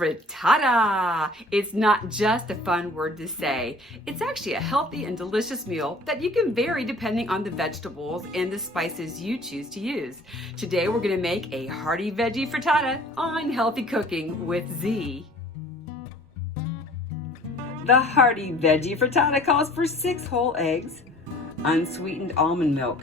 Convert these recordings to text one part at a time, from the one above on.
Frittata! It's not just a fun word to say. It's actually a healthy and delicious meal that you can vary depending on the vegetables and the spices you choose to use. Today we're going to make a hearty veggie frittata on Healthy Cooking with Z. The hearty veggie frittata calls for 6 whole eggs, unsweetened almond milk,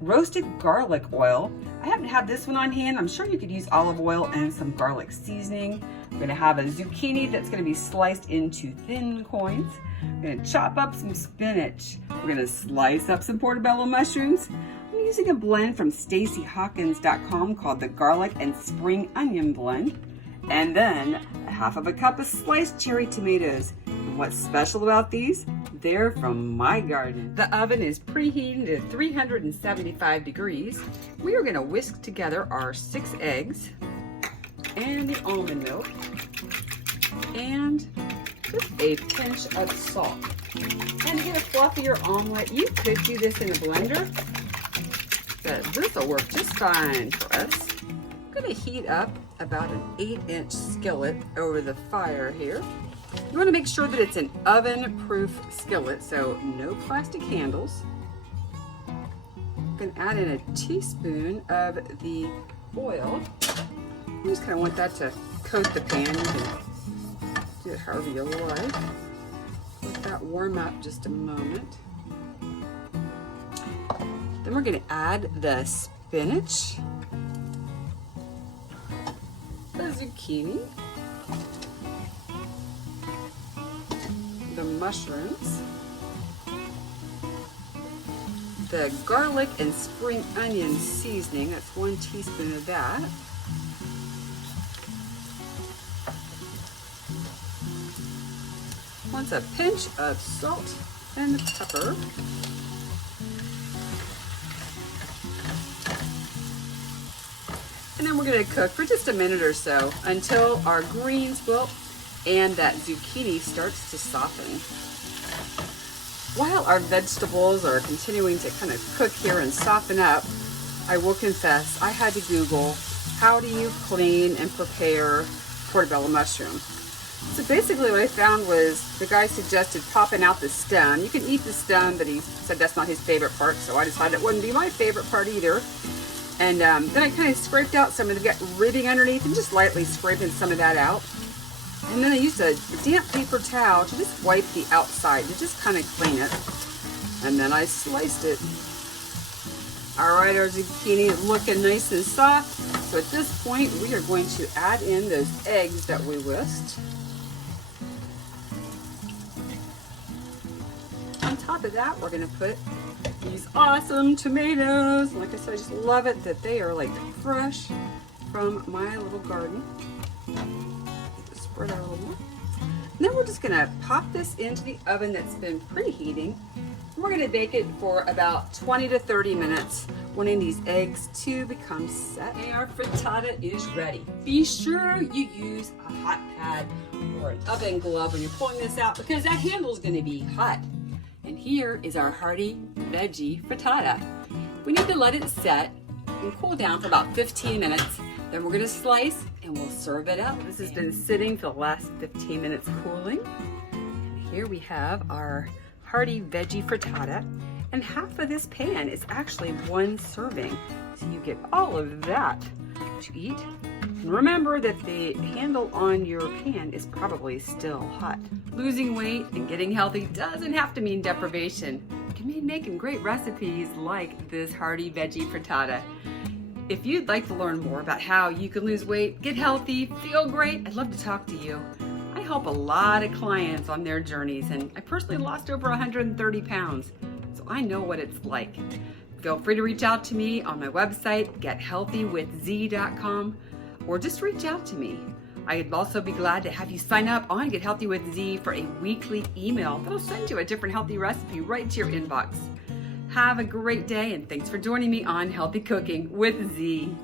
roasted garlic oil. I happen to have this one on hand. I'm sure you could use olive oil and some garlic seasoning. We're gonna have a zucchini that's gonna be sliced into thin coins. We're gonna chop up some spinach. We're gonna slice up some portobello mushrooms. I'm using a blend from stacyhawkins.com called the Garlic and Spring Onion blend. And then a half of a cup of sliced cherry tomatoes. And what's special about these? They're from my garden. The oven is preheated to 375 degrees. We are gonna whisk together our 6 eggs and the almond milk and just a pinch of salt. And to get a fluffier omelet, you could do this in a blender, but this will work just fine for us. I'm gonna heat up about an 8-inch skillet over the fire here. You want to make sure that it's an oven-proof skillet, so no plastic handles. I'm going to add in a teaspoon of the oil. You just kind of want that to coat the pan. You can do it however you like. Let that warm up just a moment. Then we're going to add the spinach, the zucchini, the mushrooms, the garlic and spring onion seasoning, that's 1 teaspoon of that. Once a pinch of salt and pepper. And then we're going to cook for just a minute or so until our greens wilt and that zucchini starts to soften. While our vegetables are continuing to kind of cook here and soften up, I will confess I had to Google how do you clean and prepare portobello mushroom. So basically what I found was the guy suggested popping out the stem. You can eat the stem, but he said that's not his favorite part, so I decided it wouldn't be my favorite part either. And then I kind of scraped out some of the ribbing underneath and just lightly scraping some of that out. And then I used a damp paper towel to just wipe the outside, to just kind of clean it. And then I sliced it. All right, our zucchini is looking nice and soft. So at this point, we are going to add in those eggs that we whisked. On top of that, we're gonna put these awesome tomatoes. Like I said, I just love it that they are like fresh from my little garden. Spread out a little more. And then we're just gonna pop this into the oven that's been preheating. And we're gonna bake it for about 20 to 30 minutes, wanting these eggs to become set. And our frittata is ready. Be sure you use a hot pad or an oven glove when you're pulling this out because that handle is gonna be hot. And here is our hearty veggie frittata. We need to let it set and cool down for about 15 minutes. Then we're gonna slice and we'll serve it up. This has been sitting for the last 15 minutes cooling. And here we have our hearty veggie frittata. And half of this pan is actually 1 serving. So you get all of that to eat. And remember that the handle on your pan is probably still hot. Losing weight and getting healthy doesn't have to mean deprivation. It can mean making great recipes like this hearty veggie frittata. If you'd like to learn more about how you can lose weight, get healthy, feel great, I'd love to talk to you. I help a lot of clients on their journeys, and I personally lost over 130 pounds, so I know what it's like. Feel free to reach out to me on my website, gethealthywithz.com, or just reach out to me. I'd also be glad to have you sign up on Get Healthy with Z for a weekly email that'll send you a different healthy recipe right to your inbox. Have a great day, and thanks for joining me on Healthy Cooking with Z.